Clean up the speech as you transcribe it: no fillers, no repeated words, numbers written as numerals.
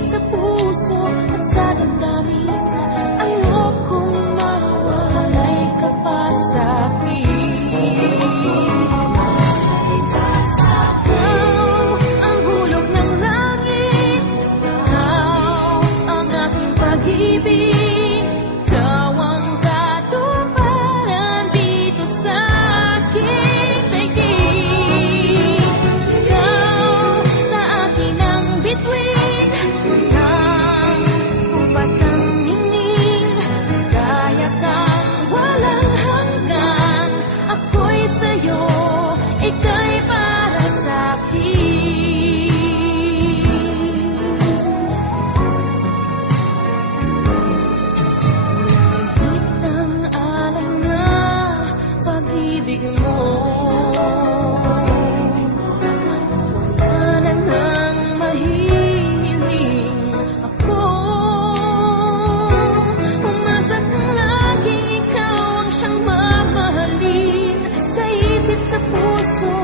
isip, sa puso at sa damdamin. Ayokong mawalay ka pa sa'kin. Ikaw ang hulog ng langit, ikaw ang aking pag-ibig, ikaw ang katuparan dito sa aking daigdig. Ikaw sa akin ang bituin ng upasang ningning, kaya kang walang hanggan. Ako'y sa'yo, ika'y para sa'kin. Higit ang alay na pag-ibig mo, wala na ngang mahihiling ako. Umasa kang laging ikaw ang siyang mamahalin, sa isip, sa puso